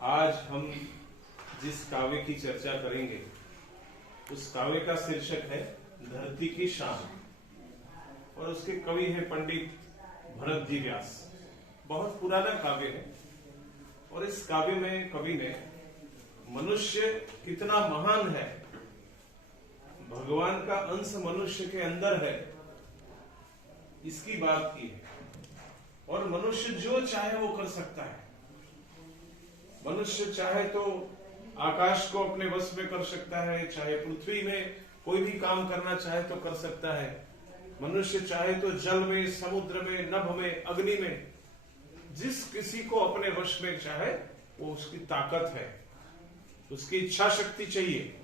आज हम जिस काव्य की चर्चा करेंगे उस काव्य का शीर्षक है धरती की शान और उसके कवि हैं पंडित भरत जी व्यास। बहुत पुराना काव्य है और इस काव्य में कवि ने मनुष्य कितना महान है, भगवान का अंश मनुष्य के अंदर है, इसकी बात की है। और मनुष्य जो चाहे वो कर सकता है। मनुष्य चाहे तो आकाश को अपने वश में कर सकता है, चाहे पृथ्वी में कोई भी काम करना चाहे तो कर सकता है। मनुष्य चाहे तो जल में, समुद्र में, नभ में, अग्नि में, जिस किसी को अपने वश में चाहे वो उसकी ताकत है, उसकी इच्छा शक्ति चाहिए।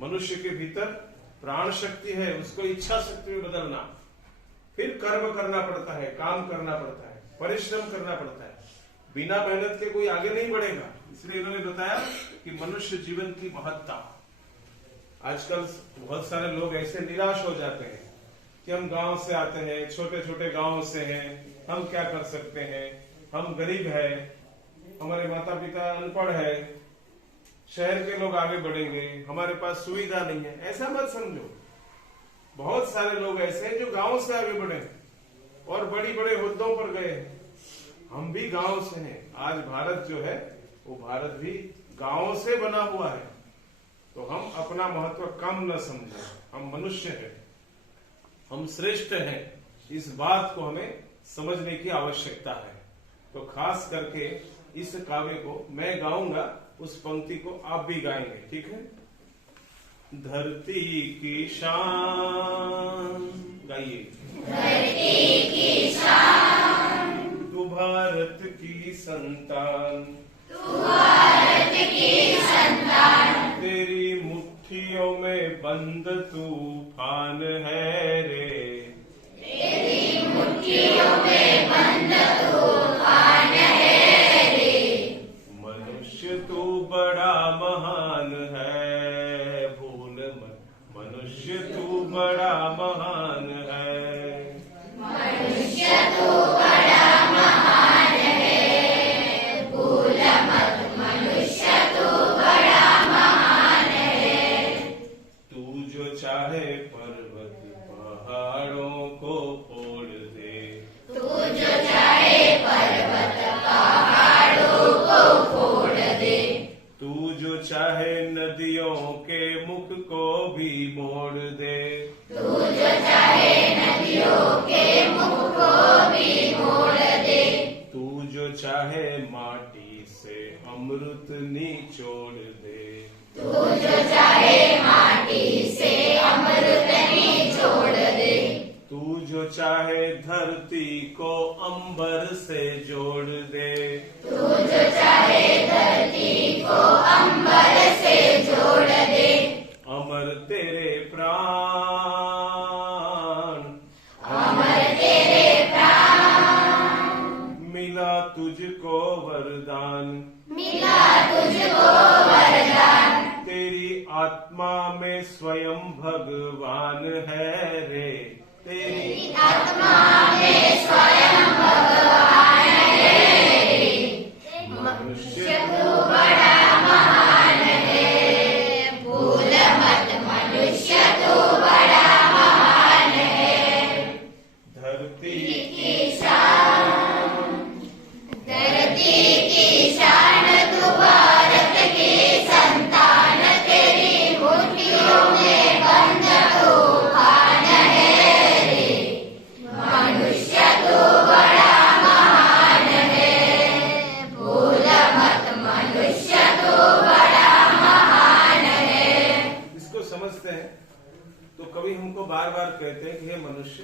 मनुष्य के भीतर प्राण शक्ति है, उसको इच्छा शक्ति में बदलना, फिर कर्म करना पड़ता है, काम करना पड़ता है, परिश्रम करना पड़ता है। बिना मेहनत के कोई आगे नहीं बढ़ेगा। इसलिए इन्होंने बताया कि मनुष्य जीवन की महत्ता। आजकल बहुत सारे लोग ऐसे निराश हो जाते हैं कि हम गांव से आते हैं, छोटे छोटे गांव से हैं, हम क्या कर सकते हैं, हम गरीब हैं, हमारे माता पिता अनपढ़ है, शहर के लोग आगे बढ़ेंगे, हमारे पास सुविधा नहीं है। ऐसा मत समझो। बहुत सारे लोग ऐसे हैं जो गांव से आगे बढ़े और बड़ी बड़े हुद्दों पर गए। हम भी गांव से हैं। आज भारत जो है वो भारत भी गांव से बना हुआ है। तो हम अपना महत्व कम न समझें। हम मनुष्य हैं, हम श्रेष्ठ हैं, इस बात को हमें समझने की आवश्यकता है। तो खास करके इस काव्य को मैं गाऊंगा, उस पंक्ति को आप भी गाएंगे, ठीक है। धरती की शान गाइए। धरती की शान, तू भारत की संतान, तू भारत की संतान, तेरी मुट्ठियों में बंद तूफान है रे, तेरी मुट्ठियों में बंद तूफान है रे। मनुष्य तू बड़ा महान है, भूल मत, मनुष्य तू बड़ा महान है, मनुष्य तू बड़ा महान है, भूल मत, मनुष्य तू बड़ा महान है। तू जो चाहे पर्वत पहाड़ों को फोड़ दे, तू जो चाहे पर्वत पहाड़ों को फोड़ दे, तू जो चाहे नदियों के मुख को भी मोड़ दे, तू जो चाहे नदियों के मुख को भी मोड़ दे, तू जो चाहे माटी से अमृत निचोड़ दे, तू जो चाहे माटी से अमृत निचोड़ दे, तू जो चाहे धरती को अंबर से जोड़ दे, तू जो चाहे धरती को अंबर से जोड़ दे। अमर तेरे प्राण, अमर तेरे प्राण, मिला तुझको वरदान, मिला तुझको वरदान, तेरी आत्मा में स्वयं भगवान है रे, तेरी आत्मा में स्वयं भगवान है रे। मनुष्य तू बड़ा महान है, भूल मत, मनुष्य तू बड़ा महान है। धरती की शान, धरती की शान, तू भारत की संतान, तेरी मुट्ठियों में बंद तूफान है रे। मनुष्य तू बड़ा महान है, भूल मत, मनुष्य तू बड़ा महान है। इसको समझते हैं तो कवि हमको बार बार कहते हैं कि हे मनुष्य,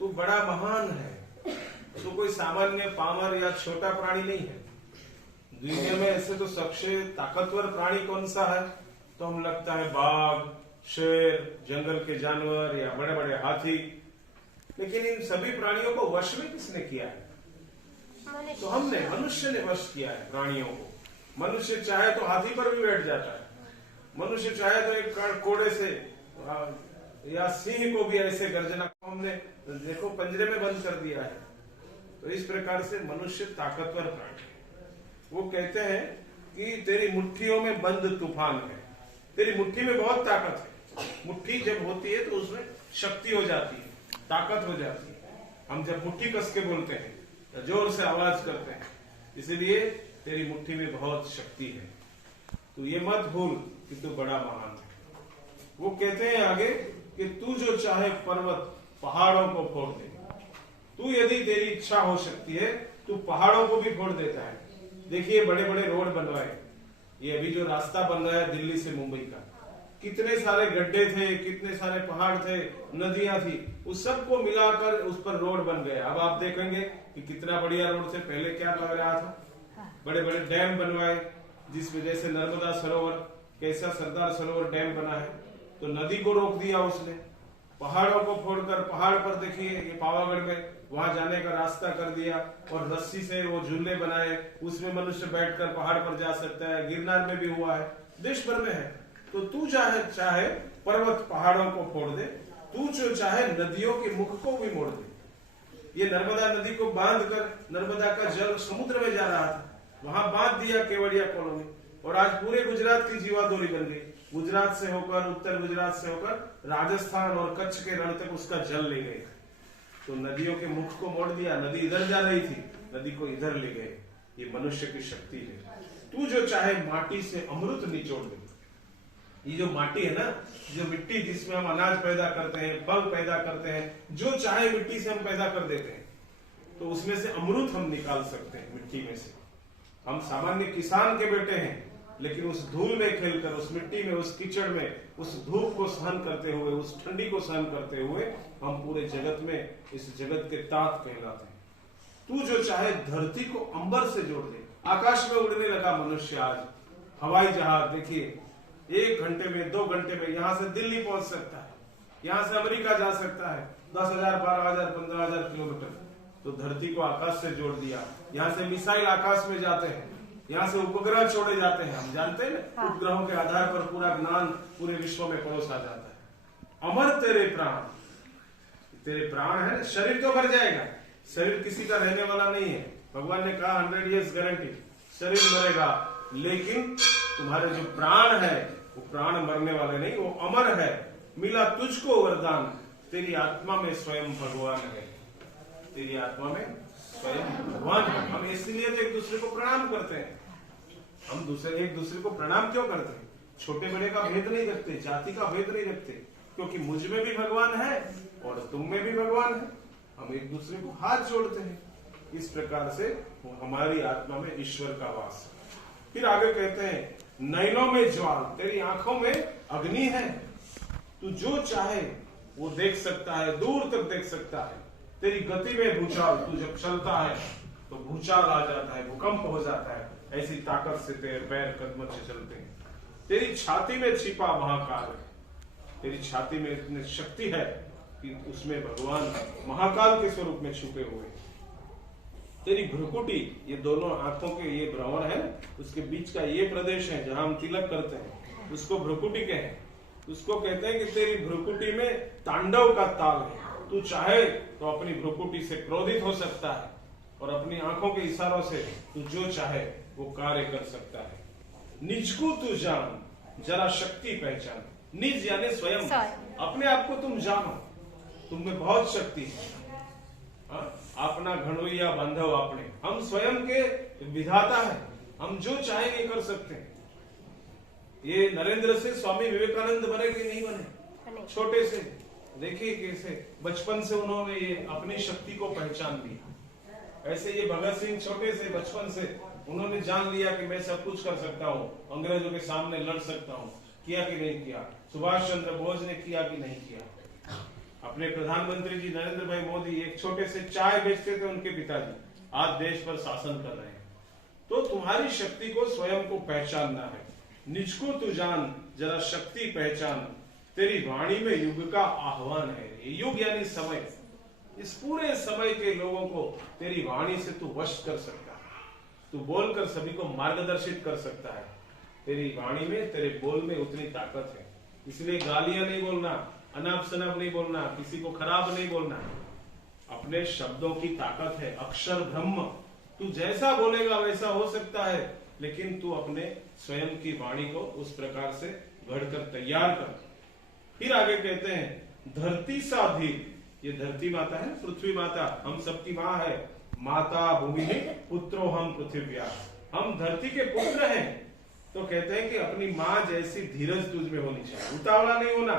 तू बड़ा महान है, तू कोई सामान्य पामर या छोटा प्राणी नहीं है। दुनिया में ऐसे तो सबसे ताकतवर प्राणी कौन सा है? तो हम लगता है बाघ, शेर, जंगल के जानवर या बड़े बड़े हाथी। लेकिन इन सभी प्राणियों को वश में किसने किया है? तो हमने, मनुष्य ने वश किया है प्राणियों को। मनुष्य चाहे तो हाथी पर भी बैठ जाता है, मनुष्य चाहे तो एक कोड़े से या सिंह को भी ऐसे गर्जना हमने देखो पिंजरे में बंद कर दिया है। तो इस प्रकार से मनुष्य ताकतवर प्राणी है। वो कहते हैं कि तेरी मुट्ठियों में बंद तूफान है। तेरी मुट्ठी में बहुत ताकत है। मुट्ठी जब होती है तो उसमें शक्ति हो जाती है, ताकत हो जाती है। हम जब मुट्ठी कस के बोलते हैं तो जोर से आवाज करते हैं, इसीलिए तेरी मुट्ठी में बहुत शक्ति है। तो ये मत भूल कि तू बड़ा महान है। वो कहते हैं आगे कि तू जो चाहे पर्वत पहाड़ों को फोड़ दे। तू यदि तेरी इच्छा हो सकती है तू पहाड़ों को भी फोड़ देता है। देखिए बड़े बड़े रोड बनवाए, ये अभी जो रास्ता बन रहा है दिल्ली से मुंबई का, कितने सारे गड्ढे थे, कितने सारे पहाड़ थे, नदियां थी, उस सबको मिलाकर उस पर रोड बन गए। अब आप देखेंगे कि कितना बढ़िया रोड से पहले क्या लग रहा था। बड़े बड़े डैम बनवाए, जिसमें जैसे नर्मदा सरोवर, कैसा सरदार सरोवर डैम बना है, तो नदी को रोक दिया उसने। पहाड़ों को फोड़कर, पहाड़ पर देखिए ये पावागढ़ में, वहां जाने का रास्ता कर दिया और रस्सी से वो झूले बनाए, उसमें मनुष्य बैठकर पहाड़ पर जा सकता है। गिरनार में भी हुआ है, देश भर में है। तो तू चाहे पर्वत पहाड़ों को फोड़ दे, तू जो चाहे नदियों के मुख को भी मोड़ दे। ये नर्मदा नदी को बांधकर नर्मदा का जल समुद्र में जा रहा था, वहां बांध दिया केवड़िया कॉलोनी, और आज पूरे गुजरात की जीवादोरी बन गई। गुजरात से होकर, उत्तर गुजरात से होकर राजस्थान और कच्छ के रण तक उसका जल ले गए। तो नदियों के मुख को मोड़ दिया, नदी इधर जा रही थी, नदी को इधर ले गए। ये मनुष्य की शक्ति है। तू जो चाहे माटी से अमृत निचोड़ दे। ये जो माटी है ना, जो मिट्टी जिसमें हम अनाज पैदा करते हैं, फल पैदा करते हैं, जो चाहे मिट्टी से हम पैदा कर देते हैं, तो उसमें से अमृत हम निकाल सकते हैं मिट्टी में से। हम सामान्य किसान के बेटे हैं, लेकिन उस धूल में खेलकर, उस मिट्टी में, उस कीचड़ में, उस धूप को सहन करते हुए, उस ठंडी को सहन करते हुए हम पूरे जगत में, इस जगत के तात कहलाते हैं। तू जो चाहे धरती को अंबर से जोड़ दे। आकाश में उड़ने लगा मनुष्य आज, हवाई जहाज देखिए, 1 घंटे में, 2 घंटे में यहां से दिल्ली पहुंच सकता है, यहां से अमेरिका जा सकता है, 10,000, 12,000, 15,000 किलोमीटर। तो धरती को आकाश से जोड़ दिया। यहाँ से मिसाइल आकाश में जाते हैं, यहाँ से उपग्रह छोड़े जाते हैं। हम जानते हैं ना, उपग्रहों के आधार पर पूरा ज्ञान पूरे विश्व में परोसा जाता है। अमर तेरे प्राण, तेरे प्राण है। शरीर तो मर जाएगा, शरीर किसी का रहने वाला नहीं है। भगवान ने कहा 100 years गारंटी, शरीर मरेगा, लेकिन तुम्हारे जो प्राण है वो प्राण मरने वाले नहीं, वो अमर है। मिला तुझको वरदान, तेरी आत्मा में स्वयं भगवान है। तेरी आत्मा में स्वयं भगवान है। हम इसलिए तो एक दूसरे को प्रणाम करते हैं। हम एक दूसरे को प्रणाम क्यों करते हैं? छोटे बड़े का भेद नहीं रखते, जाति का भेद नहीं रखते, क्योंकि मुझ में भी भगवान है और तुम में भी भगवान है। हम एक दूसरे को हाथ जोड़ते हैं। इस प्रकार से हमारी आत्मा में ईश्वर का वास है। फिर आगे कहते हैं, नैनों में ज्वाल, तेरी आंखों में अग्नि है। तू जो चाहे वो देख सकता है, दूर तक देख सकता है। तेरी गति में भूचाल, तू जब चलता है तो भूचाल आ जाता है, भूकंप हो जाता है। ऐसी ताकत से तेरे पैर कदम से चलते हैं। तेरी छाती में छिपा महाकाल है। तेरी छाती में इतनी शक्ति है कि उसमें भगवान महाकाल के स्वरूप में छुपे हुए। तेरी भ्रुकुटी, ये दोनों आंखों के ये भ्रमण है, उसके बीच का ये प्रदेश है जहां हम तिलक करते हैं, उसको भ्रुकुटी कहें। उसको कहते हैं कि तेरी भ्रुकुटी में तांडव का ताल है। तू चाहे तो अपनी भ्रुकुटी से क्रोधित हो सकता है और अपनी आंखों के इशारों से तू जो चाहे वो कार्य कर सकता है। निज को तू जान, जरा शक्ति पहचान। निज यानी स्वयं, अपने आप को तुम जानो, तुम में बहुत शक्ति है। अपना घड़ोइया बांधव आपने, हम स्वयं के विधाता है, हम जो चाहेंगे कर सकते हैं। ये नरेंद्र से स्वामी विवेकानंद बने कि नहीं बने? छोटे से देखिए कैसे बचपन से उन्होंने ये अपनी शक्ति को पहचान लिया। ऐसे ये भगत सिंह छोटे से बचपन से उन्होंने जान लिया कि मैं सब कुछ कर सकता हूँ, अंग्रेजों के सामने लड़ सकता हूँ। किया कि नहीं किया? सुभाष चंद्र बोस ने किया कि नहीं किया? अपने प्रधानमंत्री जी नरेंद्र भाई मोदी एक छोटे से चाय बेचते थे उनके पिताजी, आज देश पर शासन कर रहे हैं। तो तुम्हारी शक्ति को स्वयं को पहचानना है। निज को तू जान, जरा शक्ति पहचान। तेरी वाणी में युग का आह्वान है। ये युग यानी समय, इस पूरे समय के लोगों को तेरी वाणी से तू वश कर सकता है। तू बोलकर सभी को मार्गदर्शित कर सकता है। तेरी वाणी में, तेरे बोल में उतनी ताकत है। इसलिए गालियां नहीं बोलना, अनाप शनाप नहीं बोलना, किसी को खराब नहीं बोलना। अपने शब्दों की ताकत है। अक्षर ब्रह्म, तू जैसा बोलेगा वैसा हो सकता है, लेकिन तू अपने स्वयं की वाणी को उस प्रकार से गढ़कर तैयार कर। फिर आगे कहते हैं धरती सा धीर, ये धरती माता है, पृथ्वी माता हम सबकी माँ है। माता भूमि पुत्रो हम पृथ्व्या, हम धरती के पुत्र हैं। तो कहते हैं कि अपनी माँ जैसी धीरज तुझ में होनी चाहिए, उतावला नहीं होना,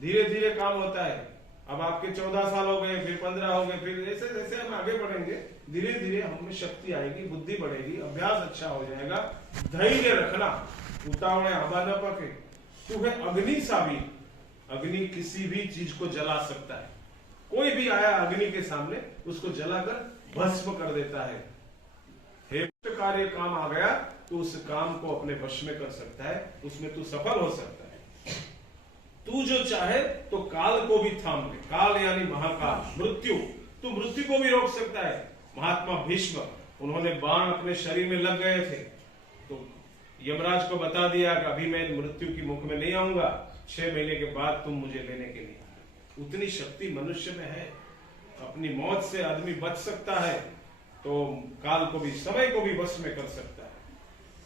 धीरे धीरे काम होता है। अब आपके 14 साल हो गए, फिर 15 हो गए, फिर ऐसे जैसे हम आगे बढ़ेंगे धीरे धीरे हम में शक्ति आएगी, बुद्धि बढ़ेगी, अभ्यास अच्छा हो जाएगा। धैर्य रखना, उतावले हवा न पके। तू है अग्नि सावी, अग्नि किसी भी चीज को जला सकता है, कोई भी आया अग्नि के सामने उसको जलाकर भस्म कर देता है। हे कार्य काम आ गया तो उस काम को अपने वश में कर सकता है, उसमें तू सफल हो सकता है। तू जो चाहे तो काल को भी थाम ले, काल यानी महाकाल मृत्यु, तू मृत्यु को भी रोक सकता है। महात्मा भीष्म, उन्होंने बाण अपने शरीर में लग गए थे तो यमराज को बता दिया कि अभी मैं मृत्यु की मुख में नहीं आऊंगा, 6 महीने के बाद तुम मुझे लेने के लिए। उतनी शक्ति मनुष्य में है, अपनी मौत से आदमी बच सकता है तो काल को भी, समय को भी वश में कर सकता है।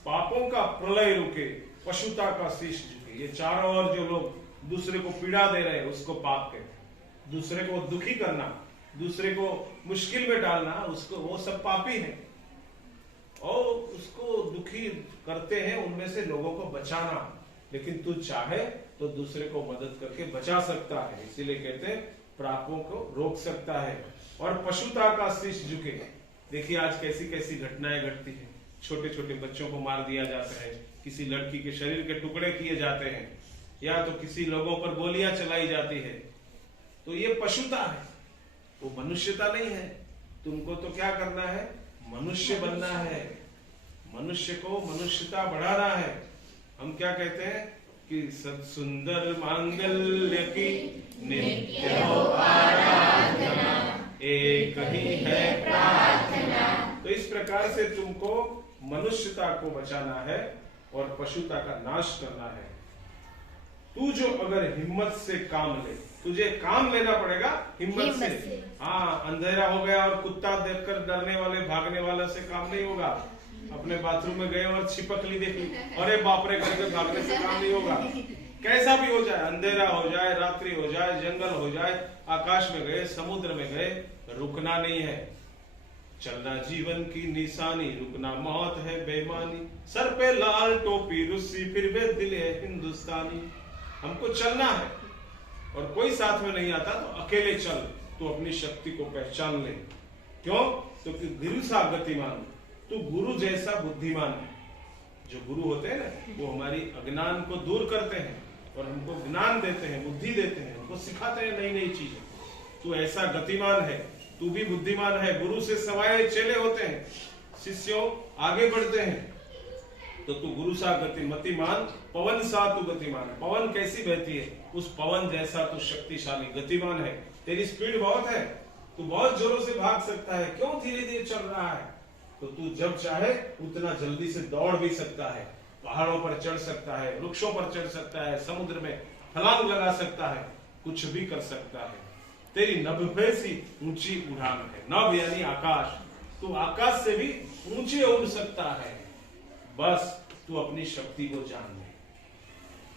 पापों का प्रलय रुके, पशुता का शीश झुके। ये चारों ओर जो लोग दूसरे को पीड़ा दे रहे हैं उसको पाप कहते हैं। दूसरे को दुखी करना, दूसरे को मुश्किल में डालना, उसको वो सब पापी है। और उसको दुखी करते हैं उनमें से लोगों को बचाना, लेकिन तू चाहे तो दूसरे को मदद करके बचा सकता है। इसीलिए कहते हैं पापों को रोक सकता है। और पशुता का शीश झुके। देखिए आज कैसी कैसी घटनाएं घटती है, छोटे छोटे बच्चों को मार दिया जाता है, किसी लड़की के शरीर के टुकड़े किए जाते हैं, या तो किसी लोगों पर गोलियां चलाई जाती है। तो ये पशुता है, वो मनुष्यता नहीं है। तुमको तो क्या करना है, मनुष्य बनना है, मनुष्य को मनुष्यता बढ़ाना है। हम क्या कहते हैं कि सत सुंदर मांगल्य की नित्य हो आराधना, एक ही है प्रार्थना। तो इस प्रकार से तुमको मनुष्यता को बचाना है और पशुता का नाश करना है। तू जो अगर हिम्मत से काम ले, तुझे काम लेना पड़ेगा हिम्मत से। हाँ, अंधेरा हो गया और कुत्ता देखकर डरने वाले भागने वाला से काम नहीं होगा। अपने बाथरूम में गए और छिपक ली देख ली, अरे बाप रे करके भागने से काम नहीं होगा। कैसा भी हो जाए, अंधेरा हो जाए, रात्रि हो जाए, जंगल हो जाए, आकाश में गए, समुद्र में गए, रुकना नहीं है। चलना जीवन की निशानी, रुकना मौत है बेईमानी। सर पे लाल टोपी रूसी, फिर वे दिल है हिंदुस्तानी। हमको चलना है और कोई साथ में नहीं आता तो अकेले चल, तू अपनी शक्ति को पहचान ले। क्यों? क्योंकि गुरु सा गतिमान, तू गुरु जैसा बुद्धिमान है। जो गुरु होते हैं ना, वो हमारी अज्ञान को दूर करते हैं और हमको ज्ञान देते हैं, बुद्धि देते हैं, हमको सिखाते हैं नई नई चीजें। तू ऐसा गतिमान है, तू भी बुद्धिमान है। गुरु से सवाए चेले होते हैं, शिष्यों आगे बढ़ते हैं। तो तू गुरु सा गतिमान, पवन सा तू गतिमान है। पवन कैसी बहती है, उस पवन जैसा तू शक्तिशाली गतिमान है। तेरी स्पीड बहुत है, तू बहुत जोरों से भाग सकता है। क्यों धीरे धीरे चल रहा है? तो तू जब चाहे उतना जल्दी से दौड़ भी सकता है, पहाड़ों पर चढ़ सकता है, वृक्षों पर चढ़ सकता है, समुद्र में छलांग लगा सकता है, कुछ भी कर सकता है। तेरी नभ सी ऊंची उड़ान है। नभ यानी आकाश, तू आकाश से भी ऊंचे उड़ सकता है। बस तू अपनी शक्ति को जान ले।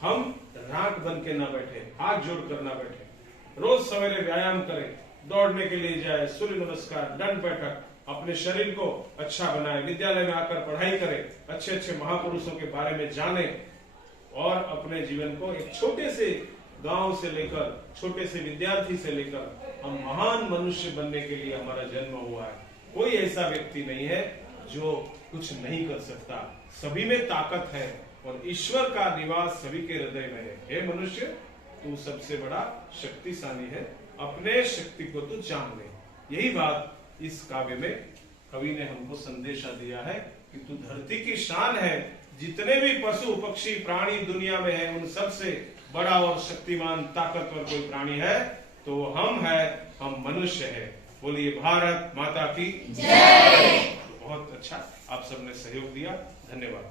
हम राख बन के ना बैठे, हाथ जोड़ कर ना बैठे, रोज सवेरे व्यायाम करें, दौड़ने के लिए जाए, सूर्य नमस्कार, दंड बैठक, अपने शरीर को अच्छा बनाए, विद्यालय में आकर पढ़ाई करें, अच्छे अच्छे महापुरुषों के बारे में जाने और अपने जीवन को एक छोटे से गांव से लेकर, छोटे से विद्यार्थी से लेकर हम महान मनुष्य बनने के लिए हमारा जन्म हुआ है। कोई ऐसा व्यक्ति नहीं है जो कुछ नहीं कर सकता। सभी में ताकत है और ईश्वर का निवास सभी के हृदय में है। हे मनुष्य, तू सबसे बड़ा शक्तिशाली है, अपने शक्ति को तू जान ले। यही बात इस काव्य में कवि ने हमको संदेशा दिया है कि तू धरती की शान है। जितने भी पशु पक्षी प्राणी दुनिया में है, उन सबसे बड़ा और शक्तिमान ताकतवर कोई प्राणी है तो हम मनुष्य है। बोलिए भारत माता की जय। बहुत अच्छा, आप सबने सहयोग दिया, धन्यवाद।